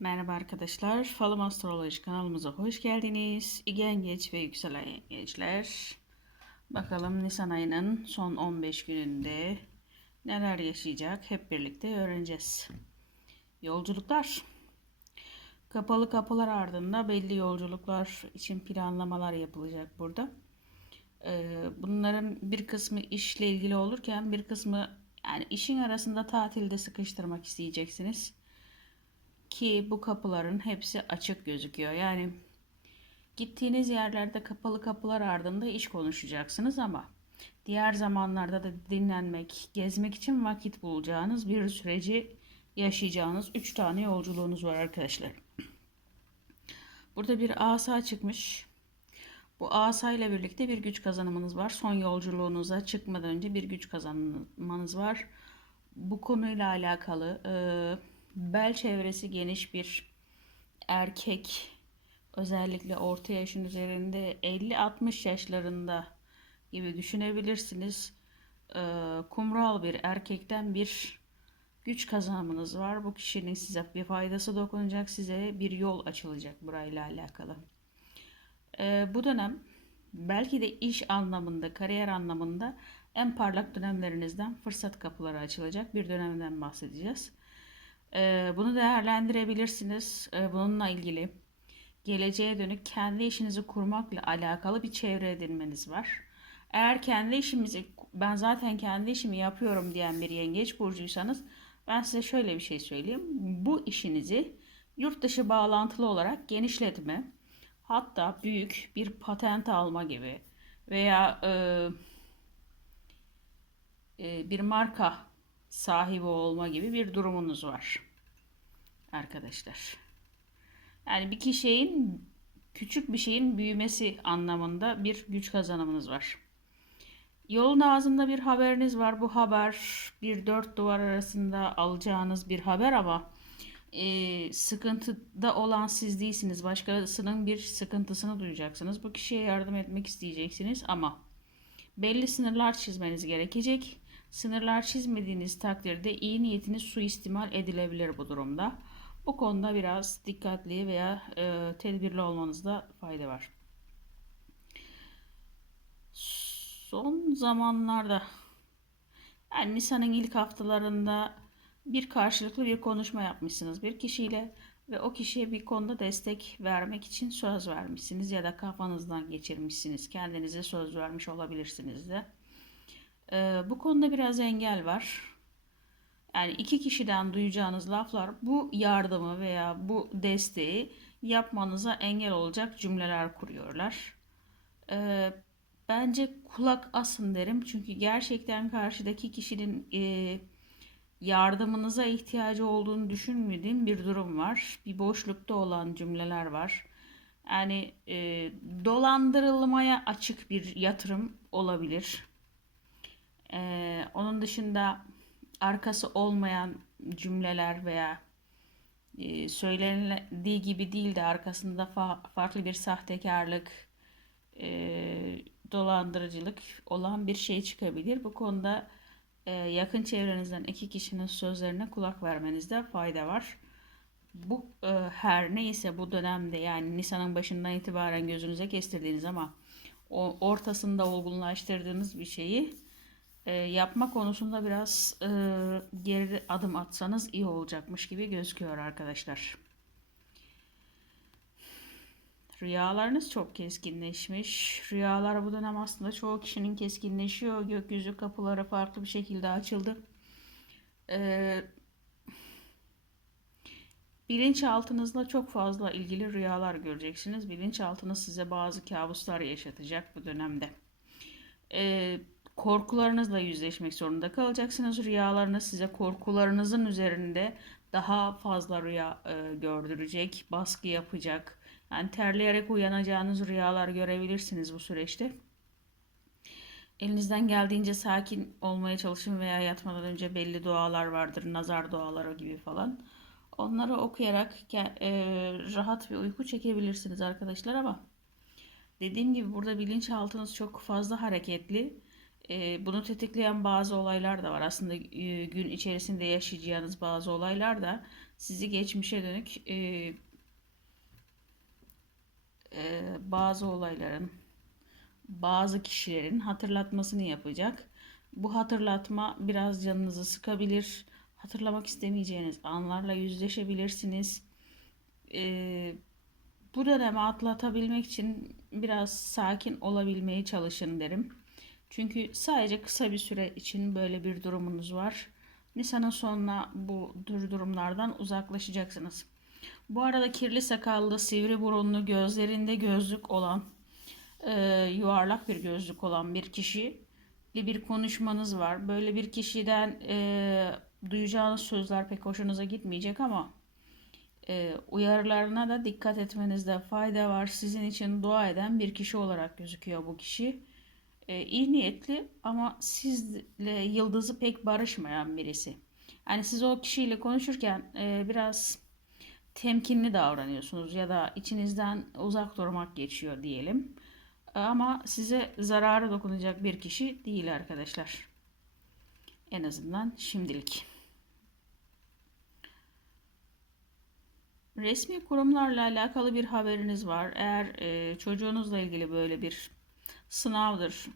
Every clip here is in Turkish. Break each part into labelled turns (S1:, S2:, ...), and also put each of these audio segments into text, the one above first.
S1: Merhaba arkadaşlar. Falım Astroloji kanalımıza hoş geldiniz. Yengeç ve yükselen yengeçler. Bakalım Nisan ayının son 15 gününde neler yaşayacak hep birlikte öğreneceğiz. Yolculuklar. Kapalı kapılar ardında belli yolculuklar için planlamalar yapılacak burada. Ee, Bunların bir kısmı işle ilgili olurken bir kısmı yani işin arasında tatilde sıkıştırmak isteyeceksiniz ki bu kapıların hepsi açık gözüküyor. Yani gittiğiniz yerlerde kapalı kapılar ardında iş konuşacaksınız ama diğer zamanlarda da dinlenmek, gezmek için vakit bulacağınız bir süreci yaşayacağınız 3 tane yolculuğunuz var arkadaşlar. Burada bir asa çıkmış. Bu asa ile birlikte bir güç kazanımınız var. Son yolculuğunuza çıkmadan önce bir güç kazanmanız var. Bu konuyla alakalı e, bel çevresi geniş bir erkek özellikle orta yaşın üzerinde 50-60 yaşlarında gibi düşünebilirsiniz. E, kumral bir erkekten bir güç kazanımınız var. Bu kişinin size bir faydası dokunacak, size bir yol açılacak burayla alakalı. Ee, bu dönem belki de iş anlamında, kariyer anlamında en parlak dönemlerinizden fırsat kapıları açılacak bir dönemden bahsedeceğiz. Ee, bunu değerlendirebilirsiniz. Ee, bununla ilgili geleceğe dönük kendi işinizi kurmakla alakalı bir çevre edinmeniz var. Eğer kendi işimizi ben zaten kendi işimi yapıyorum diyen bir yengeç burcuysanız ben size şöyle bir şey söyleyeyim. Bu işinizi yurt dışı bağlantılı olarak genişletme, hatta büyük bir patent alma gibi veya e, e, bir marka sahibi olma gibi bir durumunuz var arkadaşlar. Yani bir kişinin küçük bir şeyin büyümesi anlamında bir güç kazanımınız var. Yolun ağzında bir haberiniz var. Bu haber bir dört duvar arasında alacağınız bir haber ama e, sıkıntıda olan siz değilsiniz. Başkasının bir sıkıntısını duyacaksınız. Bu kişiye yardım etmek isteyeceksiniz ama belli sınırlar çizmeniz gerekecek. Sınırlar çizmediğiniz takdirde iyi niyetiniz suistimal edilebilir bu durumda. Bu konuda biraz dikkatli veya e, tedbirli olmanızda fayda var. Son zamanlarda yani Nisan'ın ilk haftalarında bir karşılıklı bir konuşma yapmışsınız bir kişiyle ve o kişiye bir konuda destek vermek için söz vermişsiniz ya da kafanızdan geçirmişsiniz. Kendinize söz vermiş olabilirsiniz de. Ee, bu konuda biraz engel var. Yani iki kişiden duyacağınız laflar bu yardımı veya bu desteği yapmanıza engel olacak cümleler kuruyorlar. Ee, bence kulak asın derim. Çünkü gerçekten karşıdaki kişinin e, yardımınıza ihtiyacı olduğunu düşünmediğim bir durum var. Bir boşlukta olan cümleler var. Yani e, dolandırılmaya açık bir yatırım olabilir. E, onun dışında arkası olmayan cümleler veya e, söylendiği gibi değil de arkasında fa- farklı bir sahtekarlık, e, dolandırıcılık olan bir şey çıkabilir. Bu konuda e, yakın çevrenizden iki kişinin sözlerine kulak vermenizde fayda var. Bu e, her neyse bu dönemde yani Nisan'ın başından itibaren gözünüze kestirdiğiniz ama o ortasında olgunlaştırdığınız bir şeyi e, yapma konusunda biraz e, geri adım atsanız iyi olacakmış gibi gözüküyor arkadaşlar. Rüyalarınız çok keskinleşmiş. Rüyalar bu dönem aslında çoğu kişinin keskinleşiyor. Gökyüzü kapıları farklı bir şekilde açıldı. Ee, bilinçaltınızla çok fazla ilgili rüyalar göreceksiniz. Bilinçaltınız size bazı kabuslar yaşatacak bu dönemde. Ee, korkularınızla yüzleşmek zorunda kalacaksınız. Rüyalarınız size korkularınızın üzerinde daha fazla rüya e, gördürecek, baskı yapacak yani terleyerek uyanacağınız rüyalar görebilirsiniz bu süreçte. Elinizden geldiğince sakin olmaya çalışın veya yatmadan önce belli dualar vardır, nazar duaları gibi falan. Onları okuyarak e, rahat bir uyku çekebilirsiniz arkadaşlar ama dediğim gibi burada bilinçaltınız çok fazla hareketli. E, bunu tetikleyen bazı olaylar da var. Aslında e, gün içerisinde yaşayacağınız bazı olaylar da sizi geçmişe dönük e, e, bazı olayların, bazı kişilerin hatırlatmasını yapacak. Bu hatırlatma biraz canınızı sıkabilir. Hatırlamak istemeyeceğiniz anlarla yüzleşebilirsiniz. E, bu dönemi atlatabilmek için biraz sakin olabilmeye çalışın derim. Çünkü sadece kısa bir süre için böyle bir durumunuz var. Nisan'ın sonuna bu tür durumlardan uzaklaşacaksınız. Bu arada kirli sakallı, sivri burunlu, gözlerinde gözlük olan, e, yuvarlak bir gözlük olan bir kişiyle bir konuşmanız var. Böyle bir kişiden e, duyacağınız sözler pek hoşunuza gitmeyecek ama e, uyarılarına da dikkat etmenizde fayda var. Sizin için dua eden bir kişi olarak gözüküyor bu kişi. E, iyi niyetli ama sizle yıldızı pek barışmayan birisi. Yani siz o kişiyle konuşurken e, biraz temkinli davranıyorsunuz ya da içinizden uzak durmak geçiyor diyelim. Ama size zararı dokunacak bir kişi değil arkadaşlar. En azından şimdilik. Resmi kurumlarla alakalı bir haberiniz var. Eğer e, çocuğunuzla ilgili böyle bir sınavdır,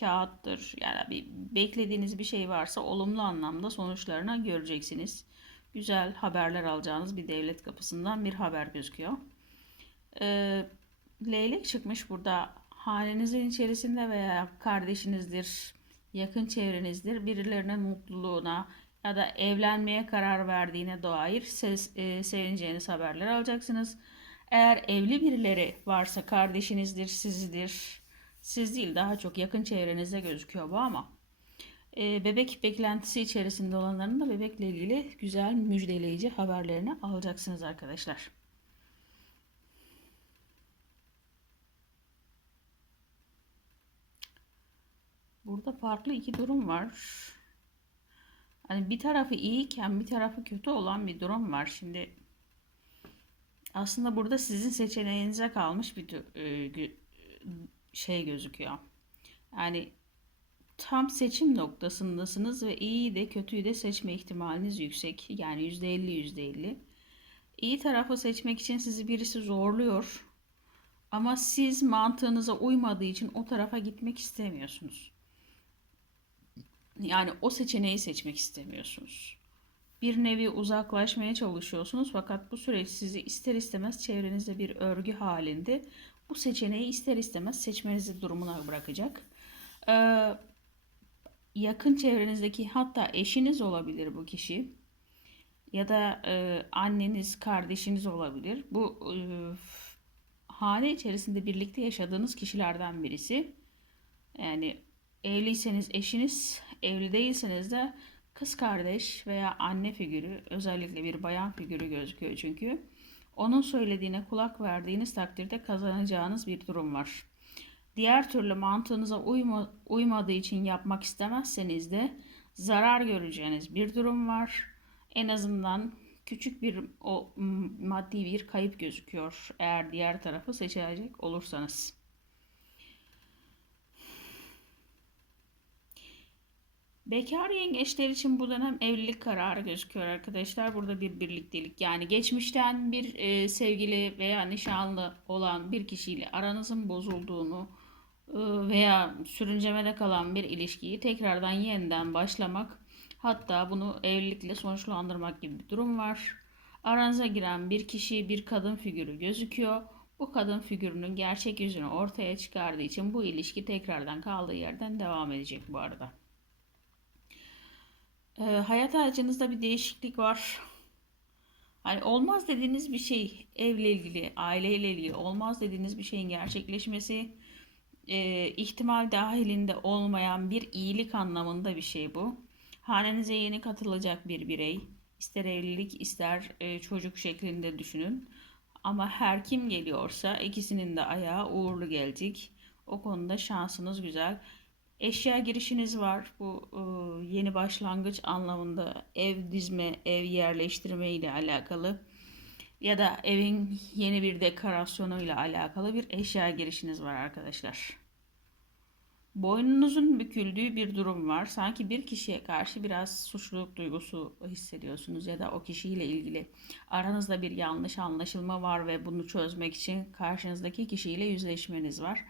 S1: kağıttır yani bir beklediğiniz bir şey varsa olumlu anlamda sonuçlarını göreceksiniz. Güzel haberler alacağınız bir devlet kapısından bir haber gözüküyor. E, leylek çıkmış burada. Hanenizin içerisinde veya kardeşinizdir, yakın çevrenizdir birilerinin mutluluğuna, ya da evlenmeye karar verdiğine dair ses, e, sevineceğiniz haberler alacaksınız. Eğer evli birileri varsa kardeşinizdir, sizdir. Siz değil daha çok yakın çevrenizde gözüküyor bu ama e, bebek beklentisi içerisinde olanların da bebekle ilgili güzel müjdeleyici haberlerini alacaksınız arkadaşlar. Burada farklı iki durum var. Hani bir tarafı iyiyken bir tarafı kötü olan bir durum var. Şimdi aslında burada sizin seçeneğinize kalmış bir e, şey gözüküyor. Yani tam seçim noktasındasınız ve iyi de kötüyü de seçme ihtimaliniz yüksek. Yani %50 %50. İyi tarafı seçmek için sizi birisi zorluyor. Ama siz mantığınıza uymadığı için o tarafa gitmek istemiyorsunuz. Yani o seçeneği seçmek istemiyorsunuz. Bir nevi uzaklaşmaya çalışıyorsunuz fakat bu süreç sizi ister istemez çevrenizde bir örgü halinde bu seçeneği ister istemez seçmenizi durumuna bırakacak. Ee, yakın çevrenizdeki hatta eşiniz olabilir bu kişi ya da e, anneniz, kardeşiniz olabilir. Bu e, hane içerisinde birlikte yaşadığınız kişilerden birisi. Yani evliyseniz eşiniz, evli değilseniz de kız kardeş veya anne figürü, özellikle bir bayan figürü gözüküyor çünkü. Onun söylediğine kulak verdiğiniz takdirde kazanacağınız bir durum var. Diğer türlü mantığınıza uyma, uymadığı için yapmak istemezseniz de zarar göreceğiniz bir durum var. En azından küçük bir o maddi bir kayıp gözüküyor eğer diğer tarafı seçecek olursanız. Bekar yengeçler için bu dönem evlilik kararı gözüküyor arkadaşlar. Burada bir birliktelik yani geçmişten bir e, sevgili veya nişanlı olan bir kişiyle aranızın bozulduğunu e, veya sürüncemede kalan bir ilişkiyi tekrardan yeniden başlamak hatta bunu evlilikle sonuçlandırmak gibi bir durum var. Aranıza giren bir kişi bir kadın figürü gözüküyor. Bu kadın figürünün gerçek yüzünü ortaya çıkardığı için bu ilişki tekrardan kaldığı yerden devam edecek bu arada. E, hayat ağacınızda bir değişiklik var. Hani olmaz dediğiniz bir şey evle ilgili, aileyle ilgili olmaz dediğiniz bir şeyin gerçekleşmesi e, ihtimal dahilinde olmayan bir iyilik anlamında bir şey bu. Hanenize yeni katılacak bir birey, ister evlilik ister e, çocuk şeklinde düşünün. Ama her kim geliyorsa ikisinin de ayağı uğurlu gelecek. O konuda şansınız güzel. Eşya girişiniz var. Bu e, yeni başlangıç anlamında ev dizme, ev yerleştirme ile alakalı ya da evin yeni bir dekorasyonu ile alakalı bir eşya girişiniz var arkadaşlar. Boynunuzun büküldüğü bir durum var. Sanki bir kişiye karşı biraz suçluluk duygusu hissediyorsunuz ya da o kişiyle ilgili aranızda bir yanlış anlaşılma var ve bunu çözmek için karşınızdaki kişiyle yüzleşmeniz var.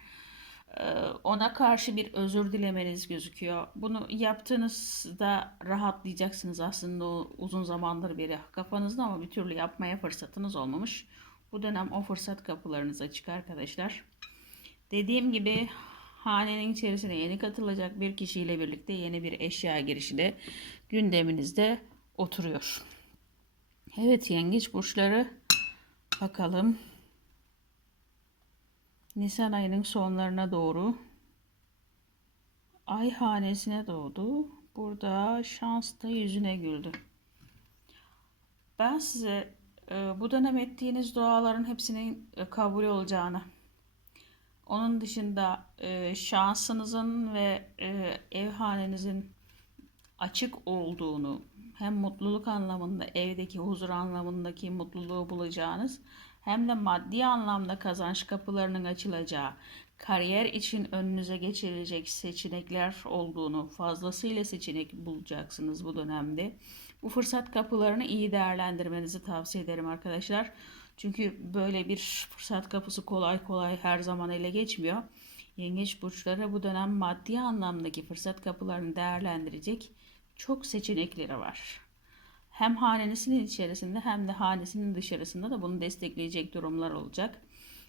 S1: Ee, Ona karşı bir özür dilemeniz gözüküyor. Bunu yaptığınızda rahatlayacaksınız aslında o uzun zamandır beri kafanızda ama bir türlü yapmaya fırsatınız olmamış. Bu dönem o fırsat kapılarınız açık arkadaşlar. Dediğim gibi hanenin içerisine yeni katılacak bir kişiyle birlikte yeni bir eşya girişi de gündeminizde oturuyor. Evet yengeç burçları bakalım. Nisan ayının sonlarına doğru ay hanesine doğdu. Burada şans da yüzüne güldü. Ben size e, bu dönem ettiğiniz duaların hepsinin e, kabul olacağını, onun dışında e, şansınızın ve ev hanenizin açık olduğunu, hem mutluluk anlamında, evdeki huzur anlamındaki mutluluğu bulacağınız, hem de maddi anlamda kazanç kapılarının açılacağı, kariyer için önünüze geçirilecek seçenekler olduğunu, fazlasıyla seçenek bulacaksınız bu dönemde. Bu fırsat kapılarını iyi değerlendirmenizi tavsiye ederim arkadaşlar. Çünkü böyle bir fırsat kapısı kolay kolay her zaman ele geçmiyor. Yengeç burçları bu dönem maddi anlamdaki fırsat kapılarını değerlendirecek çok seçenekleri var. Hem hanesinin içerisinde hem de hanesinin dışarısında da bunu destekleyecek durumlar olacak.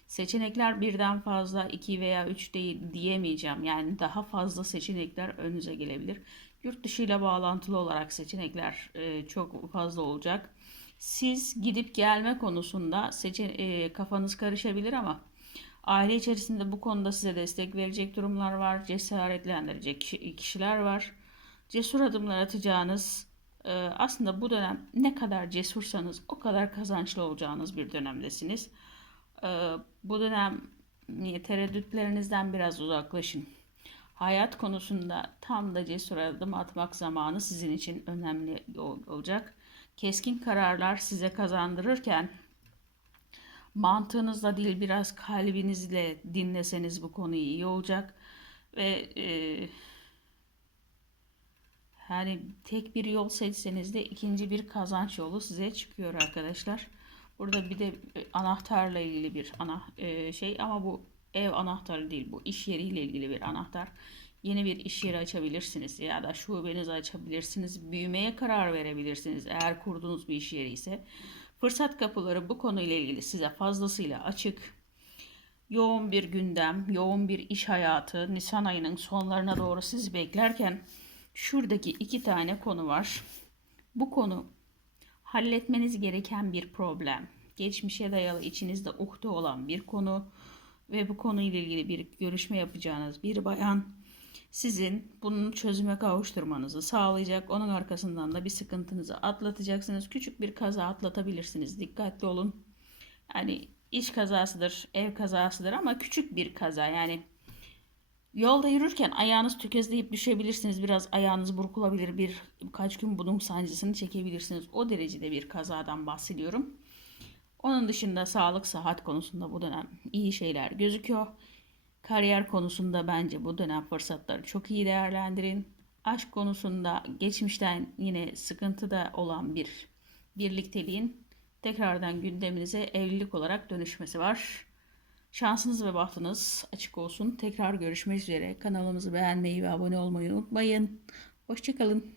S1: Seçenekler birden fazla iki veya üç değil diyemeyeceğim. Yani daha fazla seçenekler önünüze gelebilir. Yurt dışı ile bağlantılı olarak seçenekler e, çok fazla olacak. Siz gidip gelme konusunda seçen e, kafanız karışabilir ama aile içerisinde bu konuda size destek verecek durumlar var. Cesaretlendirecek kişiler var. Cesur adımlar atacağınız aslında bu dönem ne kadar cesursanız o kadar kazançlı olacağınız bir dönemdesiniz. E, bu dönem tereddütlerinizden biraz uzaklaşın. Hayat konusunda tam da cesur adım atmak zamanı sizin için önemli olacak. Keskin kararlar size kazandırırken mantığınızla değil biraz kalbinizle dinleseniz bu konuyu iyi olacak. Ve e, yani tek bir yol seçseniz de ikinci bir kazanç yolu size çıkıyor arkadaşlar. Burada bir de anahtarla ilgili bir ana e, şey ama bu ev anahtarı değil bu iş yeriyle ilgili bir anahtar. Yeni bir iş yeri açabilirsiniz ya da şubenizi açabilirsiniz. Büyümeye karar verebilirsiniz eğer kurduğunuz bir iş yeri ise. Fırsat kapıları bu konuyla ilgili size fazlasıyla açık. Yoğun bir gündem, yoğun bir iş hayatı Nisan ayının sonlarına doğru sizi beklerken şuradaki iki tane konu var. Bu konu halletmeniz gereken bir problem. Geçmişe dayalı içinizde uhde olan bir konu ve bu konuyla ilgili bir görüşme yapacağınız bir bayan sizin bunun çözüme kavuşturmanızı sağlayacak. Onun arkasından da bir sıkıntınızı atlatacaksınız. Küçük bir kaza atlatabilirsiniz. Dikkatli olun. Yani iş kazasıdır, ev kazasıdır ama küçük bir kaza. Yani yolda yürürken ayağınız tökezleyip düşebilirsiniz. Biraz ayağınız burkulabilir. Bir kaç gün bunun sancısını çekebilirsiniz. O derecede bir kazadan bahsediyorum. Onun dışında sağlık, sıhhat konusunda bu dönem iyi şeyler gözüküyor. Kariyer konusunda bence bu dönem fırsatları çok iyi değerlendirin. Aşk konusunda geçmişten yine sıkıntıda olan bir birlikteliğin tekrardan gündeminize evlilik olarak dönüşmesi var. Şansınız ve bahtınız açık olsun. Tekrar görüşmek üzere. Kanalımızı beğenmeyi ve abone olmayı unutmayın. Hoşçakalın.